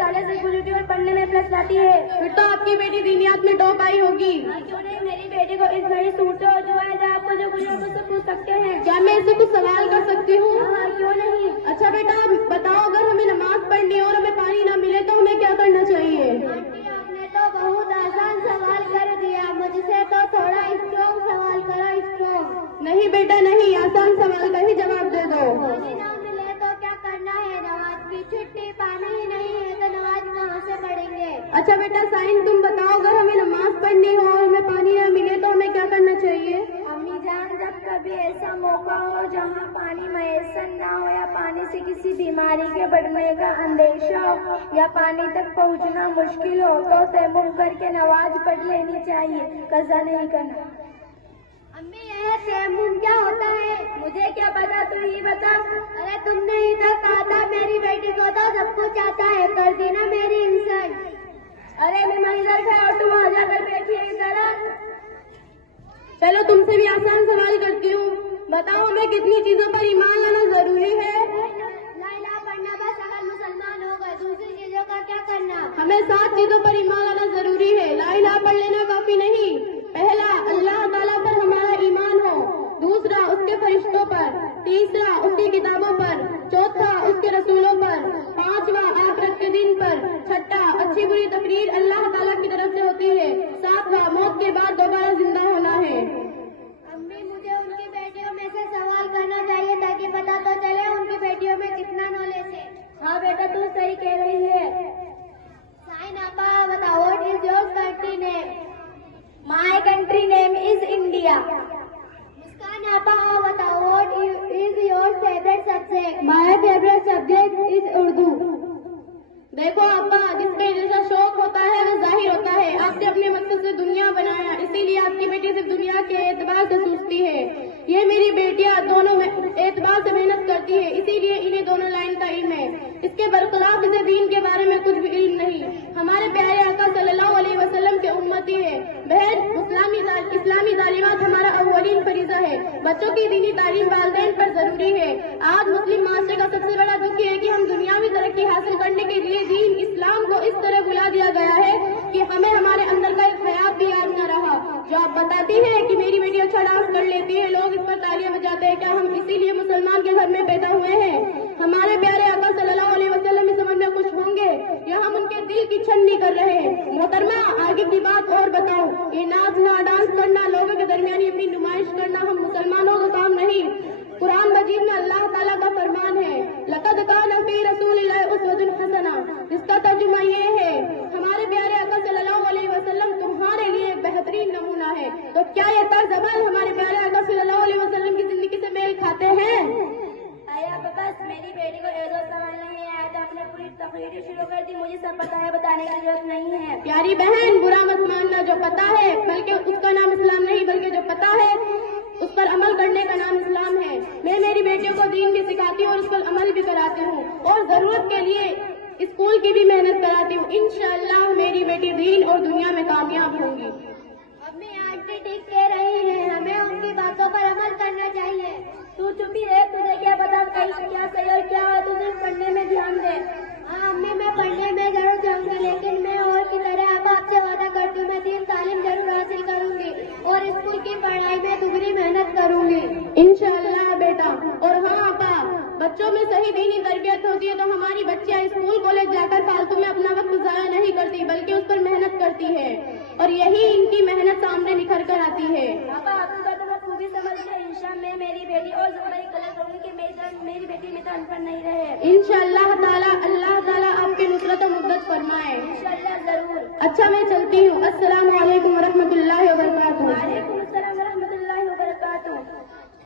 मताले से गुजरती और पढ़ने में प्लस लाती है। फिर तो आपकी बेटी दीनियात में टॉप आई होगी। क्यों नहीं, मेरी बेटी को इस घड़ी सूट और जो है आपको जो कुछ मुझसे पूछ सकते हैं। क्या मैं इससे कुछ सवाल कर सकती हूँ? हाँ, क्यों नहीं। अच्छा बेटा बताओ, अगर हमें नमाज पढ़नी हो और हमें पानी ना मिले तो हमें क्या करना चाहिए? आपने तो बहुत आसान सवाल कर दिया, मुझसे तो थोड़ा स्ट्रॉन्ग सवाल करो, स्ट्रॉन्ग। नहीं बेटा नहीं, आसान सवाल का ही जवाब दे दो। पानी ना मिले तो क्या करना है? नमाज की छुट्टी। पानी ही नहीं है तो नमाज कहाँ से पढ़ेंगे? अच्छा बेटा साइन तुम बताओ, अगर हमें नमाज पढ़नी हो और हमें पानी ना मिले तो हमें क्या करना चाहिए? अम्मी जान, जब कभी ऐसा मौका हो जहाँ पानी मैसर ना हो या पानी से किसी बीमारी के बढ़ने का अंदेशा हो या पानी तक पहुँचना मुश्किल हो तो तयम्मुम करके नमाज पढ़ लेनी चाहिए, कज़ा नहीं करना। अम्मी यह तयम्मुम क्या होता है? मुझे क्या पता, तू ही बता। अरे तुमने ही तो कहा था मेरी बेटी को तो सब कुछ आता है, कर दी ना मेरी इंसल्ट। अरे मैं इधर है और तुम वहाँ जाकर बैठी है इधर। चलो तुमसे भी आसान सवाल करती हूँ, बताओ हमें कितनी चीजों पर ईमान लाना जरूरी है? ला इलाहा पढ़ना बस, अगर मुसलमान हो गए, दूसरी चीजों का क्या करना? हमें 7 चीजों पर ईमान लाना जरूरी है। ला इलाहा पढ़ लेना काफी नहीं। पहला, अल्लाह ताला पर हमारा ईमान हो। दूसरा, उसके फरिश्तों पर। तीसरा, उसकी किताबों पर। चौथा, उसके रसूलों पर। पांचवा, आखिरत के दिन पर। छठा, अच्छी बुरी तकरीर अल्लाह ताला की तरफ से होती है। सातवां, मौत के बाद दोबारा जिंदा होना है। अम्मी मुझे उनकी बेटियों में से सवाल करना चाहिए ताकि पता तो चले उनकी बेटियों में कितना नॉलेज है। हाँ बेटा, तू सही कह रही है। साइन आपा बताओ, what is your country name? My country name is India. Muskan आपा बताओ, what is your favourite subject? My favourite subject is Urdu. देखो आपा, जिसके जैसा शौक होता है वो जाहिर होता है। आपने अपने मकसद से दुनिया बनाया, इसीलिए आपकी बेटी सिर्फ दुनिया के एतबार से सोचती है। ये मेरी बेटियां दोनों एतबार से मेहनत करती है, इसीलिए इन्हें दोनों लाइन का इल्म है। इसके बरखिलाफ इसे दीन के बारे में कुछ भी इल्म नहीं। हमारे प्यारे आका सल्लल्लाहु अलैहि वसल्लम के उम्मती है। बहन, इस्लामी तालीमात हमारा अव्वलीन फरीजा है। बच्चों की दीनी तालीम वालिदैन पर जरूरी है। आज मुस्लिम माशरे का सबसे बड़ा दुख है कि हम दुनियावी तरक्की हासिल करने के लिए दीन इस्लाम को इस तरह भुला दिया गया है कि हमें हमारे अंदर का एक हयात भी याद न रहा। जो आप बताती है कि मेरी बेटी अच्छा डांस कर लेती है, लोग इस पर तालियां बजाते हैं, क्या हम इसीलिए मुसलमान के घर में पैदा हुए हैं? हमारे प्यारे आका सल्लल्लाहु अलैहि वसल्लम इस समझ में खुश होंगे या हम उनके दिल की छन्नी कर रहे हैं? मोहतरमा, आगे की बात और बताओ। ये नाचना, डांस करना, लोगों के दरमियान अपनी नुमाइश करना हम मुसलमानों का काम नहीं। कुरान मजीद में अल्लाह ताला का फरमान है, लक़द कान फी रसूलिल्लाहि उस्वतुन हसना। इसका तर्जुमा ये है, हमारे प्यारे आका सल्लल्लाहु अलैहि वसल्लम तुम्हारे लिए बेहतरीन नमूना है। तो क्या ये तर्ज अमल हमारे प्यारे आका सल्लल्लाहु अलैहि वसल्लम की जिंदगी से मेल खाते हैं? आया बस, मेरी बेटी को एक सवाल नहीं आया तो आपने पूरी तकरीर शुरू कर दी। मुझे सब पता है, बताने की जरूरत नहीं है। प्यारी बहन, बुरा मत मानना। जो पता है, बल्कि उसका नाम इस्लाम नहीं, बल्कि जो पता है उस पर अमल करने का नाम इस्लाम है। मैं मेरी बेटियों को दीन भी सिखाती हूँ और उस पर अमल भी कराती हूँ और जरूरत के लिए स्कूल की भी मेहनत कराती हूँ। इंशाअल्लाह मेरी बेटी दीन और दुनिया में कामयाब होंगी। अम्मी आंटी ठीक कह रही है, हमें उनकी बातों पर अमल करना चाहिए। तू चुप ही रह, तुझे क्या पता कहीं क्या सही और क्या है, तू सिर्फ पढ़ने में ध्यान दे। हाँ अम्मी, मैं पढ़ने में जरूर जाऊंगी, लेकिन मैं और की तरह अब आपसे वादा करती हूँ मैं दीन तालीम जरूर हासिल करूंगी और स्कूल की पढ़ाई में दुगनी मेहनत करूंगी इंशाअल्लाह बेटा। और हाँ आपा, बच्चों में सही दीनी तरबियत होती है तो हमारी बच्चियां स्कूल कॉलेज जाकर फालतू में अपना वक्त जाया नहीं करती, बल्कि उस पर मेहनत करती है और यही इनकी मेहनत सामने निखर कर आती है। पापा आपकी बात मैं खूबी समझ गई। इंशाअल्लाह मैं मेरी बेटी और जिम्मेदारी कलर करूंगी कि मेरी बेटी में तो अनपढ़ नहीं रहे। इंशाअल्लाह ताला अल्लाह ताला आपके नुसरत और मुद्दत फरमाए। इंशाअल्लाह जरूर। अच्छा मैं चलती हूँ। अस्सलाम वालेकुम।